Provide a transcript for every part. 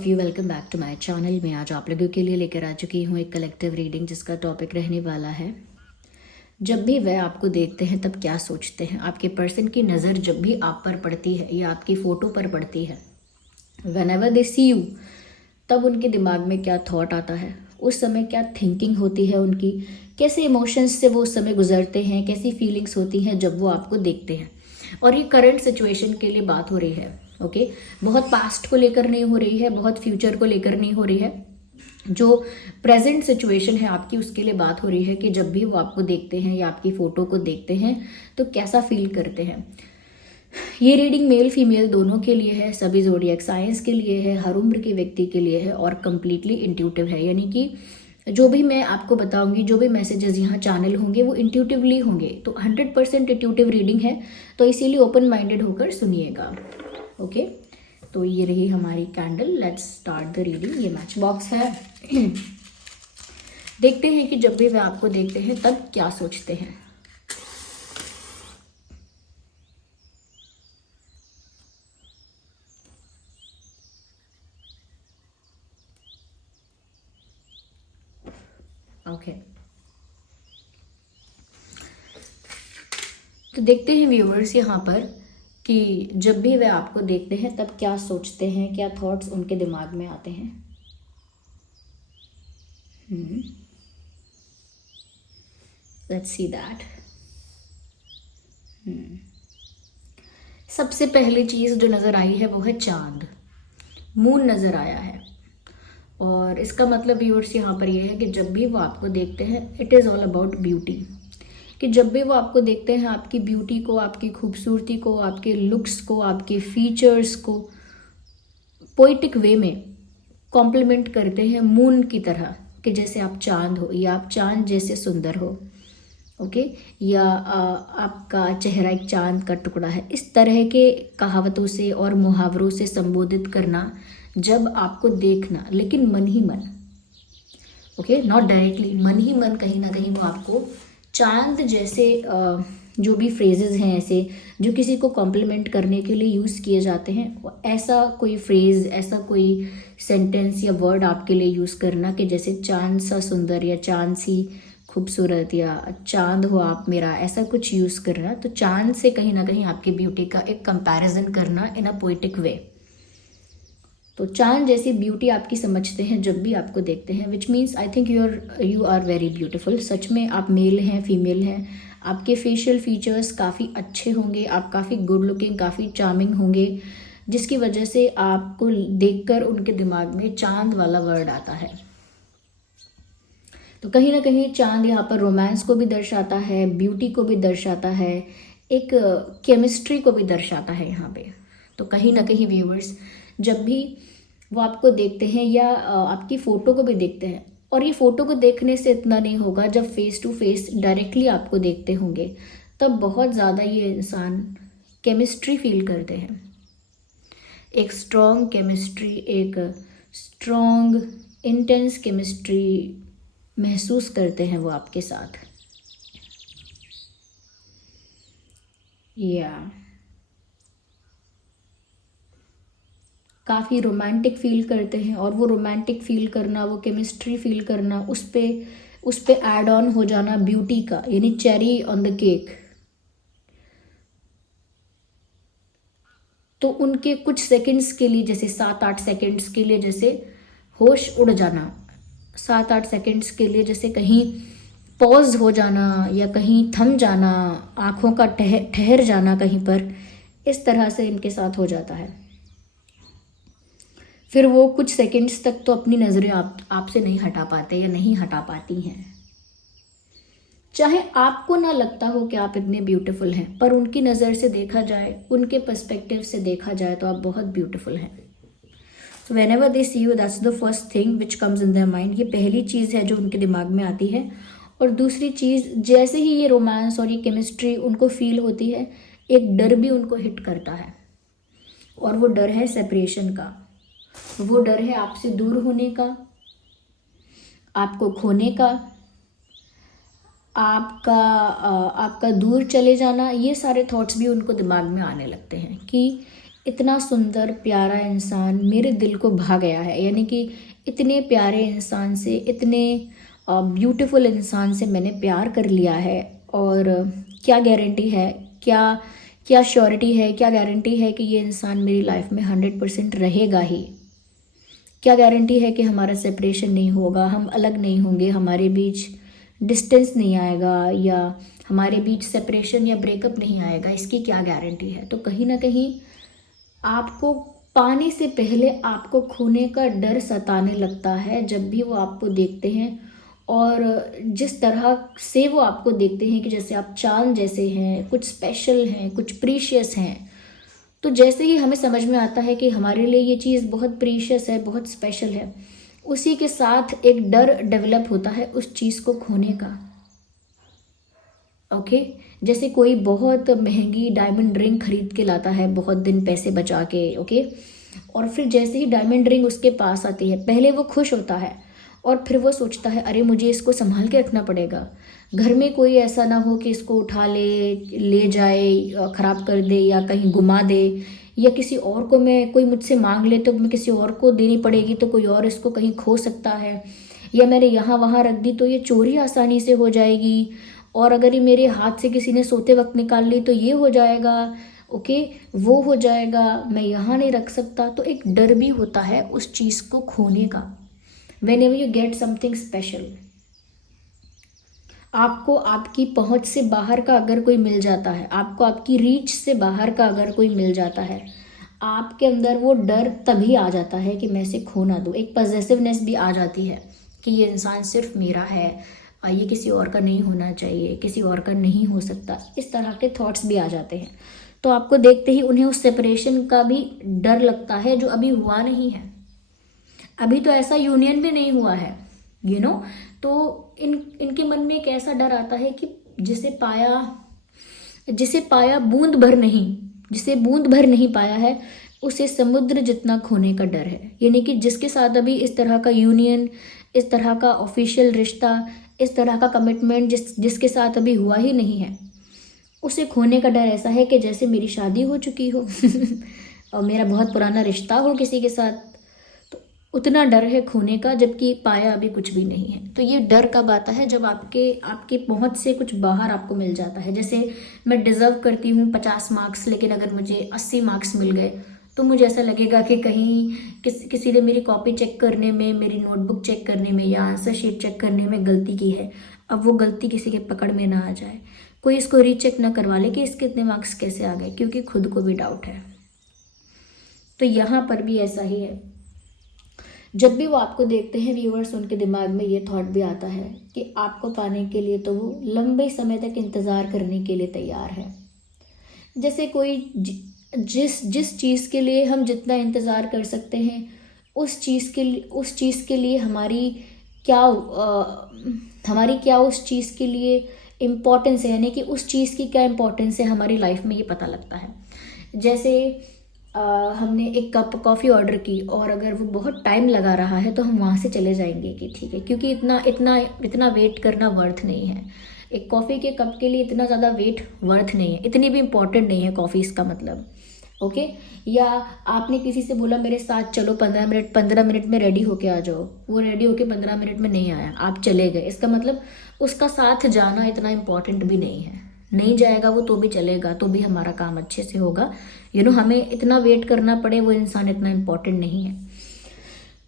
Of you, welcome back to my channel. मैं आज आप लोगों के लिए लेकर आ चुकी हूँ एक कलेक्टिव रीडिंग जिसका टॉपिक रहने वाला है, जब भी वह आपको देखते हैं तब क्या सोचते हैं। आपके पर्सन की नज़र जब भी आप पर पड़ती है या आपकी फ़ोटो पर पड़ती है, व्हेनेवर दे सी यू, तब उनके दिमाग में क्या थॉट आता है, उस समय क्या थिंकिंग होती है उनकी, कैसे इमोशंस से वो उस समय गुजरते हैं, कैसी फीलिंग्स होती हैं जब वो आपको देखते हैं। और ये करंट सिचुएशन के लिए बात हो रही है, ओके। बहुत पास्ट को लेकर नहीं हो रही है, बहुत फ्यूचर को लेकर नहीं हो रही है। जो प्रेजेंट सिचुएशन है आपकी, उसके लिए बात हो रही है कि जब भी वो आपको देखते हैं या आपकी फ़ोटो को देखते हैं तो कैसा फील करते हैं। ये रीडिंग मेल फीमेल दोनों के लिए है, सभी ज़ोडिएक साइंस के लिए है, हर उम्र के व्यक्ति के लिए है और कम्प्लीटली इंट्यूटिव है। यानी कि जो भी मैं आपको बताऊंगी, जो भी मैसेजेस यहाँ चैनल होंगे वो इंट्यूटिवली होंगे। तो 100% इंट्यूटिव रीडिंग है, तो इसीलिए ओपन माइंडेड होकर सुनिएगा, ओके। तो ये रही हमारी candle. Let's start the reading. ये मैच बॉक्स है। देखते हैं कि जब भी वे आपको देखते हैं तब क्या सोचते हैं। ओके, तो देखते हैं व्यूअर्स यहाँ पर कि जब भी वे आपको देखते हैं तब क्या सोचते हैं, क्या थॉट्स उनके दिमाग में आते हैं। Let's see that. सबसे पहली चीज़ जो नज़र आई है वो है चांद, मून नज़र आया है। और इसका मतलब व्यूअर्स यहाँ पर ये है कि जब भी वो आपको देखते हैं, it is all about beauty. कि जब भी वो आपको देखते हैं, आपकी ब्यूटी को, आपकी खूबसूरती को, आपके लुक्स को, आपके फीचर्स को पोइटिक वे में कॉम्प्लीमेंट करते हैं, मून की तरह, कि जैसे आप चांद हो या आप चांद जैसे सुंदर हो, ओके। या आपका चेहरा एक चांद का टुकड़ा है। इस तरह के कहावतों से और मुहावरों से संबोधित करना जब आपको देखना, लेकिन मन ही मन, ओके, नॉट डायरेक्टली, मन ही मन कहीं ना कहीं वो आपको चांद जैसे जो भी फ्रेजेस हैं ऐसे जो किसी को कॉम्प्लीमेंट करने के लिए यूज़ किए जाते हैं, ऐसा कोई फ्रेज़, ऐसा कोई सेंटेंस या वर्ड आपके लिए यूज़ करना कि जैसे चांद सा सुंदर या चांद सी खूबसूरत या चांद हो आप मेरा, ऐसा कुछ यूज़ करना। तो चांद से कहीं ना कहीं आपकी ब्यूटी का एक कंपैरिजन करना इन अ पोइटिक वे। तो चांद जैसी ब्यूटी आपकी समझते हैं जब भी आपको देखते हैं, which means I think you are very beautiful. सच में आप मेल हैं, फीमेल हैं, आपके फेशियल फीचर्स काफ़ी अच्छे होंगे, आप काफ़ी गुड लुकिंग, काफ़ी चार्मिंग होंगे, जिसकी वजह से आपको देखकर उनके दिमाग में चांद वाला वर्ड आता है। तो कहीं ना कहीं चांद यहाँ पर रोमांस को भी दर्शाता है, ब्यूटी को भी दर्शाता है, एक केमिस्ट्री को भी दर्शाता है यहाँ पे। तो कहीं ना कहीं व्यूअर्स जब भी वो आपको देखते हैं या आपकी फ़ोटो को भी देखते हैं, और ये फ़ोटो को देखने से इतना नहीं होगा, जब फेस टू फेस डायरेक्टली आपको देखते होंगे तब बहुत ज़्यादा ये इंसान केमिस्ट्री फील करते हैं, एक स्ट्रॉन्ग केमिस्ट्री, एक स्ट्रॉन्ग इंटेंस केमिस्ट्री महसूस करते हैं वो आपके साथ। या काफ़ी रोमांटिक फील करते हैं, और वो रोमांटिक फील करना, वो केमिस्ट्री फील करना, उस पे ऐड ऑन हो जाना ब्यूटी का, यानी चेरी ऑन द केक। तो उनके कुछ सेकंड्स के लिए, जैसे 7-8 सेकंड्स के लिए जैसे होश उड़ जाना, 7-8 सेकंड्स के लिए जैसे कहीं पॉज हो जाना या कहीं थम जाना, आँखों का ठहर जाना कहीं पर, इस तरह से इनके साथ हो जाता है। फिर वो कुछ सेकंड्स तक तो अपनी नज़रें आपसे नहीं हटा पाते या नहीं हटा पाती हैं। चाहे आपको ना लगता हो कि आप इतने ब्यूटीफुल हैं, पर उनकी नज़र से देखा जाए, उनके पर्सपेक्टिव से देखा जाए तो आप बहुत ब्यूटीफुल हैं। So whenever they see you, that's the first thing which comes in their mind. ये पहली चीज़ है जो उनके दिमाग में आती है। और दूसरी चीज़, जैसे ही ये रोमांस और ये केमिस्ट्री उनको फील होती है, एक डर भी उनको हिट करता है, और वो डर है सेपरेशन का। वो डर है आपसे दूर होने का, आपको खोने का, आपका दूर चले जाना। ये सारे थॉट्स भी उनको दिमाग में आने लगते हैं कि इतना सुंदर प्यारा इंसान मेरे दिल को भा गया है, यानी कि इतने प्यारे इंसान से, इतने ब्यूटीफुल इंसान से मैंने प्यार कर लिया है। और क्या गारंटी है, क्या क्या श्योरिटी है, क्या गारंटी है कि ये इंसान मेरी लाइफ में 100% रहेगा ही? क्या गारंटी है कि हमारा सेपरेशन नहीं होगा, हम अलग नहीं होंगे, हमारे बीच डिस्टेंस नहीं आएगा, या हमारे बीच सेपरेशन या ब्रेकअप नहीं आएगा? इसकी क्या गारंटी है? तो कहीं ना कहीं आपको पाने से पहले आपको खोने का डर सताने लगता है जब भी वो आपको देखते हैं। और जिस तरह से वो आपको देखते हैं कि जैसे आप चांद जैसे हैं, कुछ स्पेशल हैं, कुछ प्रीशियस हैं, तो जैसे ही हमें समझ में आता है कि हमारे लिए ये चीज़ बहुत प्रीशियस है, बहुत स्पेशल है, उसी के साथ एक डर डेवलप होता है उस चीज़ को खोने का। ओके, जैसे कोई बहुत महंगी डायमंड रिंग खरीद के लाता है बहुत दिन पैसे बचा के, ओके, और फिर जैसे ही डायमंड रिंग उसके पास आती है, पहले वो खुश होता है और फिर वो सोचता है अरे मुझे इसको संभाल के रखना पड़ेगा, घर में कोई ऐसा ना हो कि इसको उठा ले जाए, ख़राब कर दे या कहीं घुमा दे, या किसी और को मैं, कोई मुझसे मांग ले तो मैं किसी और को देनी पड़ेगी, तो कोई और इसको कहीं खो सकता है, या मैंने यहाँ वहाँ रख दी तो ये चोरी आसानी से हो जाएगी, और अगर ये मेरे हाथ से किसी ने सोते वक्त निकाल ली तो ये हो जाएगा, ओके, वो हो जाएगा, मैं यहाँ नहीं रख सकता। तो एक डर भी होता है उस चीज़ को खोने का। When ever you get something special, आपको आपकी पहुंच से बाहर का अगर कोई मिल जाता है, आपको आपकी रीच से बाहर का अगर कोई मिल जाता है, आपके अंदर वो डर तभी आ जाता है कि मैं इसे खो ना दूँ। एक पॉजिटिवनेस भी आ जाती है कि ये इंसान सिर्फ मेरा है, ये किसी और का नहीं होना चाहिए, किसी और का नहीं हो सकता, इस तरह के थॉट्स भी आ जाते हैं। तो आपको देखते ही उन्हें उस सेपरेशन का भी डर लगता है जो अभी हुआ नहीं है, अभी तो ऐसा यूनियन भी नहीं हुआ है, तो इनके मन में एक ऐसा डर आता है कि जिसे पाया बूंद भर नहीं, जिसे बूंद भर नहीं पाया है उसे समुद्र जितना खोने का डर है। यानी कि जिसके साथ अभी इस तरह का यूनियन, इस तरह का ऑफिशियल रिश्ता, इस तरह का कमिटमेंट जिसके साथ अभी हुआ ही नहीं है, उसे खोने का डर ऐसा है कि जैसे मेरी शादी हो चुकी हो और मेरा बहुत पुराना रिश्ता हो किसी के साथ, तो उतना डर है खोने का, जबकि पाया अभी कुछ भी नहीं है। तो ये डर कब आता है? जब आपके पहुंच से कुछ बाहर आपको मिल जाता है। जैसे मैं डिज़र्व करती हूँ 50 मार्क्स, लेकिन अगर मुझे 80 मार्क्स मिल गए तो मुझे ऐसा लगेगा कि कहीं किसी ने मेरी कॉपी चेक करने में, मेरी नोटबुक चेक करने में या आंसर शीट चेक करने में गलती की है। अब वो गलती किसी के पकड़ में ना आ जाए, कोई इसको रीचेक ना करवा ले कि इसके इतने मार्क्स कैसे आ गए, क्योंकि खुद को भी डाउट है। तो यहाँ पर भी ऐसा ही है, जब भी वो आपको देखते हैं व्यूअर्स, उनके दिमाग में ये थॉट भी आता है कि आपको पाने के लिए तो वो लंबे समय तक इंतज़ार करने के लिए तैयार है। जैसे कोई जिस चीज़ के लिए हम जितना इंतज़ार कर सकते हैं, उस चीज़ के लिए हमारी क्या उस चीज़ के लिए इम्पोर्टेंस है, यानी कि उस चीज़ की क्या इम्पोर्टेंस है हमारी लाइफ में, ये पता लगता है। जैसे हमने एक कप कॉफ़ी ऑर्डर की और अगर वो बहुत टाइम लगा रहा है तो हम वहाँ से चले जाएंगे कि ठीक है, क्योंकि इतना वेट करना वर्थ नहीं है। एक कॉफ़ी के कप के लिए इतना ज़्यादा वेट वर्थ नहीं है, इतनी भी इम्पॉर्टेंट नहीं है कॉफ़ी, इसका मतलब, ओके। या आपने किसी से बोला मेरे साथ चलो 15 मिनट में रेडी होके आ जाओ, वो रेडी होके 15 मिनट में नहीं आया, आप चले गए, इसका मतलब उसका साथ जाना इतना इम्पॉर्टेंट भी नहीं है। नहीं जाएगा वो तो भी चलेगा, तो भी हमारा काम अच्छे से होगा। हमें इतना वेट करना पड़े, वो इंसान इतना इम्पॉर्टेंट नहीं है।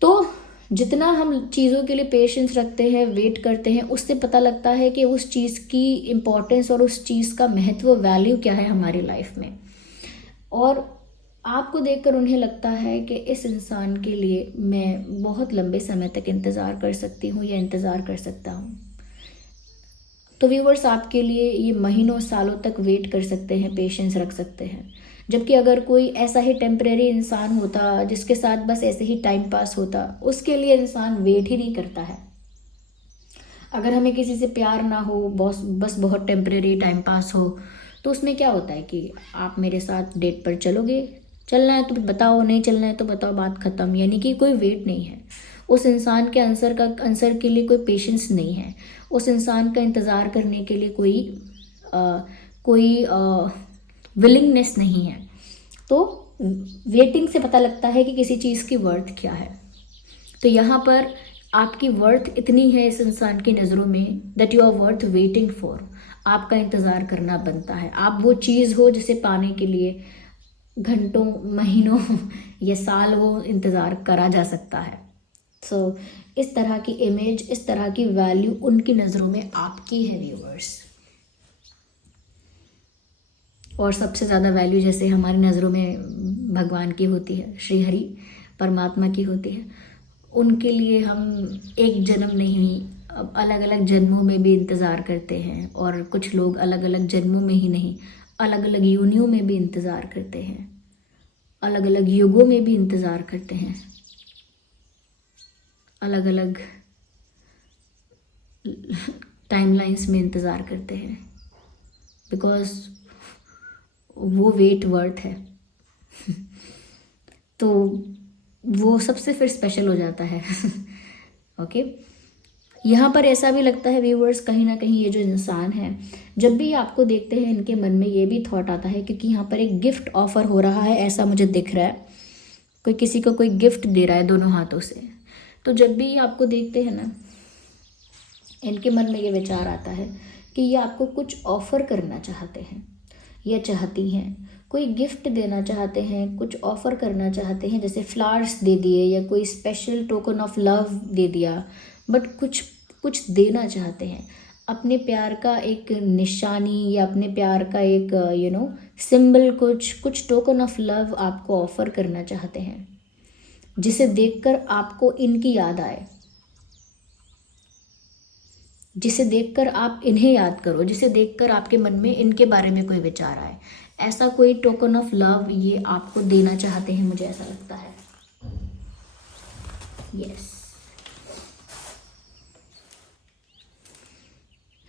तो जितना हम चीज़ों के लिए पेशेंस रखते हैं, वेट करते हैं, उससे पता लगता है कि उस चीज़ की इम्पोर्टेंस और उस चीज़ का महत्व, वैल्यू क्या है हमारी लाइफ में। और आपको देखकर उन्हें लगता है कि इस इंसान के लिए मैं बहुत लंबे समय तक इंतज़ार कर सकती हूँ या इंतज़ार कर सकता हूँ। तो व्यूवर्स, आपके लिए ये महीनों सालों तक वेट कर सकते हैं, पेशेंस रख सकते हैं। जबकि अगर कोई ऐसा ही टेम्परेरी इंसान होता जिसके साथ बस ऐसे ही टाइम पास होता, उसके लिए इंसान वेट ही नहीं करता है। अगर हमें किसी से प्यार ना हो, बस बहुत टेम्परेरी टाइम पास हो, तो उसमें क्या होता है कि आप मेरे साथ डेट पर चलोगे, चलना है तो बताओ, नहीं चलना है तो बताओ, बात ख़त्म। यानी कि कोई वेट नहीं है उस इंसान के आंसर के लिए, कोई पेशेंस नहीं है उस इंसान का इंतज़ार करने के लिए, कोई विलिंगनेस नहीं है। तो वेटिंग से पता लगता है कि किसी चीज़ की वर्थ क्या है। तो यहाँ पर आपकी वर्थ इतनी है इस इंसान की नज़रों में that you are worth waiting for. आपका इंतज़ार करना बनता है। आप वो चीज़ हो जिसे पाने के लिए घंटों, महीनों या साल वो इंतज़ार करा जा सकता है। सो इस तरह की इमेज, इस तरह की वैल्यू उनकी नज़रों में आपकी है व्यूअर्स। और सबसे ज़्यादा वैल्यू जैसे हमारी नज़रों में भगवान की होती है, श्री हरि परमात्मा की होती है, उनके लिए हम एक जन्म नहीं, अलग अलग जन्मों में भी इंतज़ार करते हैं। और कुछ लोग अलग अलग जन्मों में ही नहीं, अलग अलग योनियों में भी इंतज़ार करते हैं, अलग अलग युगों में भी इंतज़ार करते हैं, अलग अलग टाइमलाइंस में इंतज़ार करते हैं, बिकॉज वो वेट वर्थ है। तो वो सबसे फिर स्पेशल हो जाता है। ओके यहाँ पर ऐसा भी लगता है व्यूअर्स, कहीं ना कहीं ये जो इंसान है, जब भी आपको देखते हैं इनके मन में ये भी थॉट आता है, क्योंकि यहाँ पर एक गिफ्ट ऑफर हो रहा है, ऐसा मुझे दिख रहा है। कोई किसी को कोई गिफ्ट दे रहा है दोनों हाथों से। तो जब भी आपको देखते हैं ना, इनके मन में ये विचार आता है कि ये आपको कुछ ऑफर करना चाहते हैं या चाहती हैं, कोई गिफ्ट देना चाहते हैं, कुछ ऑफर करना चाहते हैं, जैसे फ्लावर्स दे दिए या कोई special token of love they दिया, बट कुछ देना चाहते हैं, अपने प्यार का एक निशानी या अपने प्यार का एक सिंबल, कुछ टोकन ऑफ लव आपको ऑफर करना चाहते हैं, जिसे देखकर आपको इनकी याद आए, जिसे देखकर आप इन्हें याद करो, जिसे देखकर आपके मन में इनके बारे में कोई विचार आए। ऐसा कोई टोकन ऑफ लव ये आपको देना चाहते हैं, मुझे ऐसा लगता है। Yes,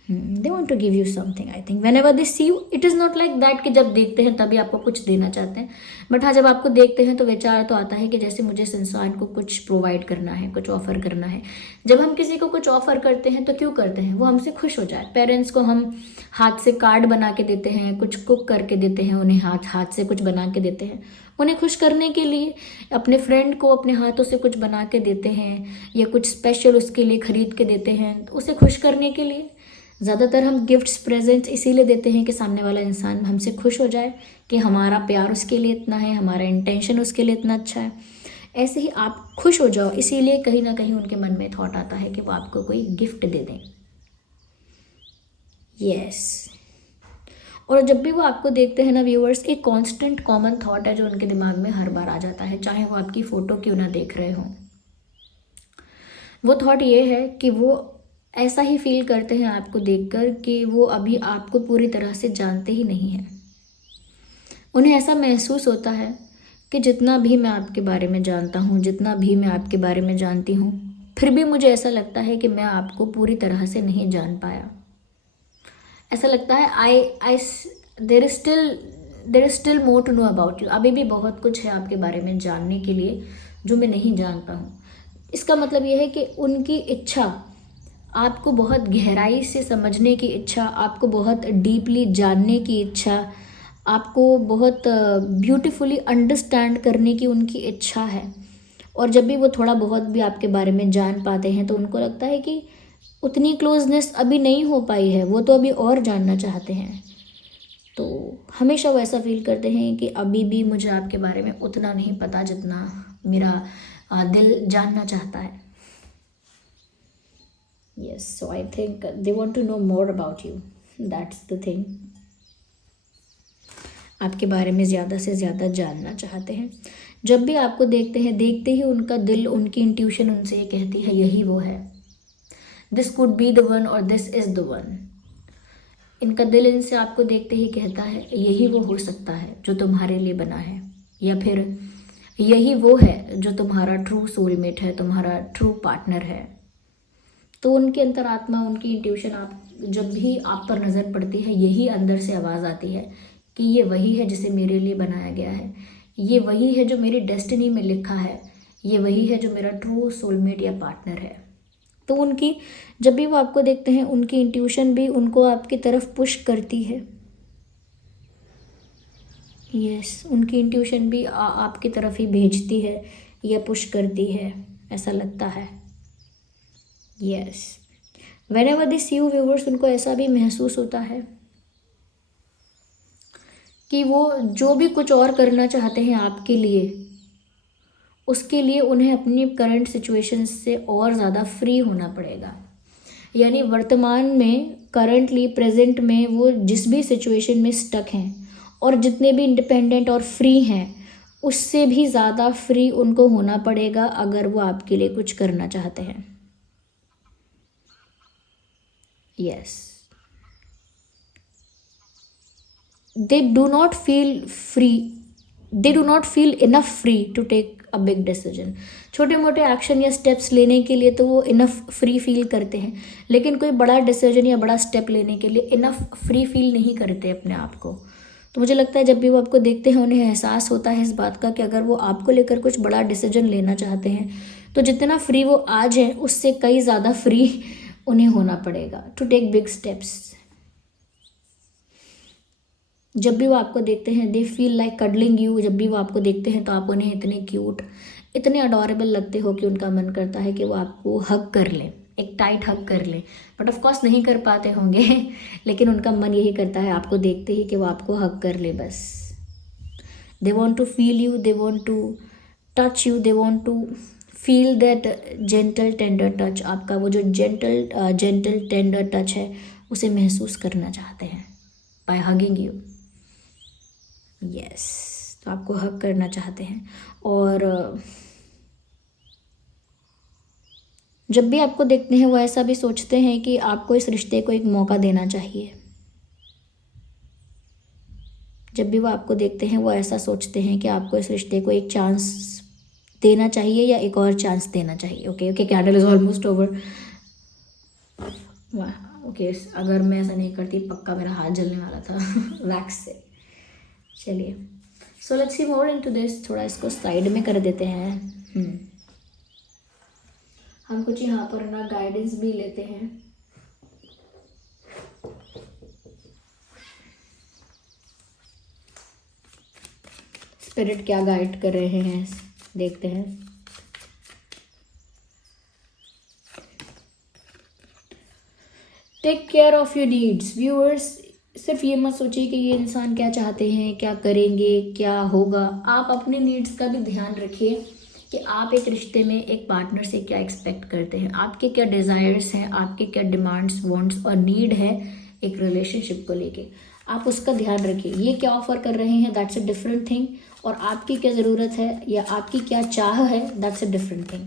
they want to give you something. I think whenever they see you, it is not like that कि जब देखते हैं तभी आपको कुछ देना चाहते हैं, बट हाँ, जब आपको देखते हैं तो विचार तो आता है कि जैसे मुझे इस इंसान को कुछ प्रोवाइड करना है, कुछ ऑफर करना है। जब हम किसी को कुछ ऑफर करते हैं तो क्यों करते हैं? वो हमसे खुश हो जाए। पेरेंट्स को हम हाथ से कार्ड बना के देते हैं, कुछ कुक करके देते हैं, उन्हें हाथ से कुछ बना के देते हैं, उन्हें खुश करने के लिए। अपने फ्रेंड को अपने हाथों से कुछ बना के देते हैं या कुछ स्पेशल उसके लिए खरीद के देते हैं, उसे खुश करने के लिए। ज़्यादातर हम गिफ्ट्स, प्रेजेंट्स इसीलिए देते हैं कि सामने वाला इंसान हमसे खुश हो जाए, कि हमारा प्यार उसके लिए इतना है, हमारा इंटेंशन उसके लिए इतना अच्छा है। ऐसे ही आप खुश हो जाओ, इसीलिए कहीं ना कहीं उनके मन में थॉट आता है कि वो आपको कोई गिफ्ट दे दें। यस, और जब भी वो आपको देखते हैं ना व्यूअर्स, एक कांस्टेंट कॉमन थॉट है जो उनके दिमाग में हर बार आ जाता है, चाहे वो आपकी फ़ोटो क्यों ना देख रहे हों। वो थॉट ये है कि वो ऐसा ही फील करते हैं आपको देखकर कि वो अभी आपको पूरी तरह से जानते ही नहीं हैं। उन्हें ऐसा महसूस होता है कि जितना भी मैं आपके बारे में जानता हूँ, जितना भी मैं आपके बारे में जानती हूँ, फिर भी मुझे ऐसा लगता है कि मैं आपको पूरी तरह से नहीं जान पाया। ऐसा लगता है I there is still more to know about you. अभी भी बहुत कुछ है आपके बारे में जानने के लिए जो मैं नहीं जानता हूँ। इसका मतलब ये है कि उनकी इच्छा, आपको बहुत गहराई से समझने की इच्छा, आपको बहुत डीपली जानने की इच्छा, आपको बहुत ब्यूटीफुली अंडरस्टैंड करने की उनकी इच्छा है। और जब भी वो थोड़ा बहुत भी आपके बारे में जान पाते हैं तो उनको लगता है कि उतनी क्लोजनेस अभी नहीं हो पाई है, वो तो अभी और जानना चाहते हैं। तो हमेशा वो ऐसा फील करते हैं कि अभी भी मुझे आपके बारे में उतना नहीं पता जितना मेरा दिल जानना चाहता है। Yes, so I think they want to know more about you. That's the thing. आपके बारे में ज़्यादा से ज़्यादा जानना चाहते हैं। जब भी आपको देखते हैं, देखते ही उनका दिल, उनकी इंट्यूशन उनसे ये कहती है यही वो है। This could be the one और दिस इज़ द वन। इनका दिल इनसे आपको देखते ही कहता है यही वो हो सकता है जो तुम्हारे लिए बना है, या फिर यही वो है जो तुम्हारा ट्रू सोलमेट है, तुम्हारा ट्रू पार्टनर है। तो उनकी अंतरात्मा, उनकी इंट्यूशन, आप जब भी आप पर नज़र पड़ती है, यही अंदर से आवाज़ आती है कि ये वही है जिसे मेरे लिए बनाया गया है, ये वही है जो मेरी डेस्टिनी में लिखा है, ये वही है जो मेरा ट्रू सोलमेट या पार्टनर है। तो उनकी, जब भी वो आपको देखते हैं, उनकी इंट्यूशन भी उनको आपकी तरफ पुश करती है। यस, उनकी इंट्यूशन भी आपकी तरफ ही भेजती है या पुश करती है, ऐसा लगता है। Yes, whenever they see you viewers, उनको ऐसा भी महसूस होता है कि वो जो भी कुछ और करना चाहते हैं आपके लिए, उसके लिए उन्हें अपनी करंट सिचुएशन से और ज़्यादा फ्री होना पड़ेगा। यानी वर्तमान में, करंटली प्रेजेंट में वो जिस भी सिचुएशन में स्टक हैं और जितने भी इंडिपेंडेंट और फ्री हैं, उससे भी ज़्यादा फ्री उनको होना पड़ेगा अगर वो आपके लिए कुछ करना चाहते हैं। Yes, they do not feel enough free to take a big decision। छोटे मोटे एक्शन या स्टेप्स लेने के लिए तो वो इनफ फ्री फील करते हैं, लेकिन कोई बड़ा डिसीजन या बड़ा स्टेप लेने के लिए इनफ फ्री फील नहीं करते अपने आप को। तो मुझे लगता है जब भी वो आपको देखते हैं उन्हें एहसास होता है इस बात का कि अगर वो आपको लेकर कुछ बड़ा डिसीजन लेना चाहते हैं तो जितना फ्री वो आज हैं उससे कई ज़्यादा फ्री उन्हें होना पड़ेगा टू टेक बिग स्टेप्स। जब भी वो आपको देखते हैं they feel like cuddling you. जब भी वो आपको देखते हैं तो आप उन्हें इतने क्यूट, इतने अडोरेबल लगते हो कि उनका मन करता है कि वो आपको हग कर लें, एक टाइट हग कर लें। बट ऑफ कोर्स नहीं कर पाते होंगे लेकिन उनका मन यही करता है आपको देखते ही कि वो आपको हग कर ले बस। They want to feel you, they want to touch you, they want to feel that gentle tender touch. आपका वो जो जेंटल टेंडर टच है उसे महसूस करना चाहते हैं बाय हगिंग यू। यस, तो आपको हग करना चाहते हैं। और जब भी आपको देखते हैं वो ऐसा भी सोचते हैं कि आपको इस रिश्ते को एक मौका देना चाहिए। जब भी वो आपको देखते हैं वो ऐसा सोचते हैं कि आपको इस रिश्ते को एक चांस देना चाहिए या एक और चांस देना चाहिए। Okay okay, candle is almost over. Okay, अगर मैं ऐसा नहीं करती पक्का मेरा हाथ जलने वाला था वैक्स से। चलिए, so let's see more into this. थोड़ा इसको साइड में कर देते हैं। हम कुछ यहाँ पर ना गाइडेंस भी लेते हैं। स्पिरिट क्या गाइड कर रहे हैं देखते हैं। Take care of your needs viewers. सिर्फ ये मत सोचिए कि ये इंसान क्या चाहते हैं, क्या करेंगे, क्या होगा। आप अपने नीड्स का भी ध्यान रखिए कि आप एक रिश्ते में एक पार्टनर से क्या एक्सपेक्ट करते हैं, आपके क्या डिज़ायर्स हैं, आपके क्या डिमांड्स, वांट्स और नीड है एक रिलेशनशिप को लेके। आप उसका ध्यान रखिए। ये क्या ऑफर कर रहे हैं, दैट्स अ डिफरेंट थिंग। और आपकी क्या ज़रूरत है या आपकी क्या चाह है, दैट्स अ डिफरेंट थिंग।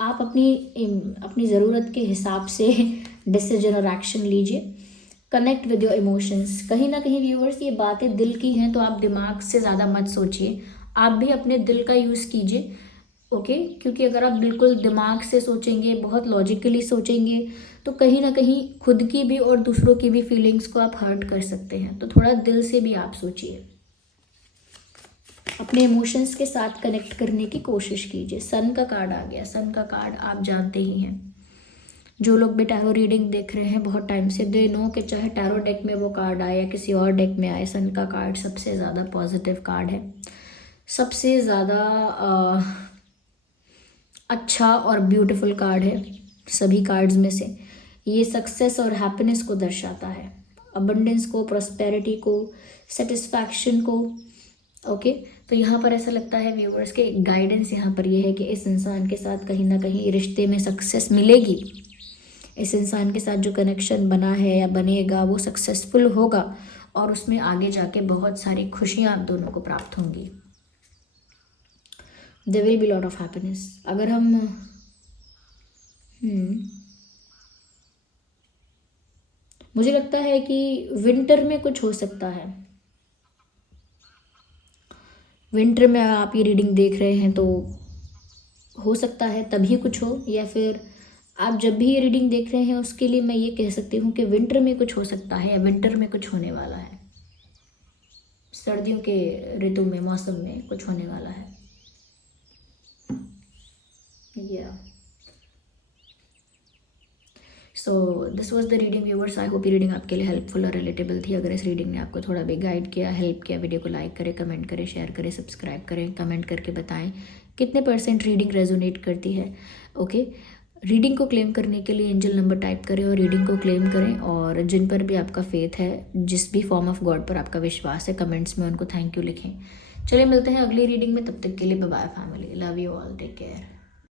आप अपनी ज़रूरत के हिसाब से डिसीजन और एक्शन लीजिए। Connect with your emotions. कहीं ना कहीं व्यूअर्स ये बातें दिल की हैं तो आप दिमाग से ज़्यादा मत सोचिए, आप भी अपने दिल का यूज़ कीजिए। ओके, क्योंकि अगर आप बिल्कुल दिमाग से सोचेंगे, बहुत लॉजिकली सोचेंगे, तो कहीं ना कहीं खुद की भी और दूसरों की भी फीलिंग्स को आप हर्ट कर सकते हैं। तो थोड़ा दिल से भी आप सोचिए, अपने इमोशंस के साथ कनेक्ट करने की कोशिश कीजिए। सन का कार्ड आ गया। सन का कार्ड आप जानते ही हैं। जो लोग भी टैरो रीडिंग देख रहे हैं बहुत टाइम से, दे नो कि चाहे टैरो डेक में वो कार्ड आए या किसी और डेक में आए, सन का कार्ड सबसे ज़्यादा पॉजिटिव कार्ड है, सबसे ज़्यादा अच्छा और ब्यूटीफुल कार्ड है सभी कार्ड्स में से। ये सक्सेस और हैप्पीनेस को दर्शाता है, अबंडेंस को, प्रॉस्पेरिटी को, सेटिस्फैक्शन को। ओके, तो यहाँ पर ऐसा लगता है व्यूअर्स के गाइडेंस यहाँ पर ये है कि इस इंसान के साथ कहीं ना कहीं रिश्ते में सक्सेस मिलेगी। इस इंसान के साथ जो कनेक्शन बना है या बनेगा वो सक्सेसफुल होगा और उसमें आगे जाके बहुत सारी खुशियाँ आप दोनों को प्राप्त होंगी। There will be lot of happiness. अगर हम मुझे लगता है कि विंटर में कुछ हो सकता है। विंटर में आप ये रीडिंग देख रहे हैं तो हो सकता है तभी कुछ हो, या फिर आप जब भी ये रीडिंग देख रहे हैं उसके लिए मैं ये कह सकती हूँ कि विंटर में कुछ हो सकता है या विंटर में कुछ होने वाला है। सर्दियों के ऋतु में, मौसम में कुछ होने वाला है। या so this was the reading viewers. I hope ये रीडिंग आपके लिए हेल्पफुल और रिलेटेबल थी। अगर इस रीडिंग ने आपको थोड़ा भी गाइड किया, हेल्प किया, वीडियो को लाइक करें, कमेंट करें, शेयर करें, सब्सक्राइब करें, कमेंट करके बताएं कितने % रीडिंग रेजोनेट करती है। ओके, रीडिंग को क्लेम करने के लिए एंजल नंबर टाइप करें और रीडिंग को क्लेम करें। और जिन पर भी आपका फेथ है, जिस भी फॉर्म ऑफ गॉड पर आपका विश्वास है, कमेंट्स में उनको थैंक यू लिखें। चलिए मिलते हैं अगली रीडिंग में, तब तक के लिए bye bye family, love you all, take care.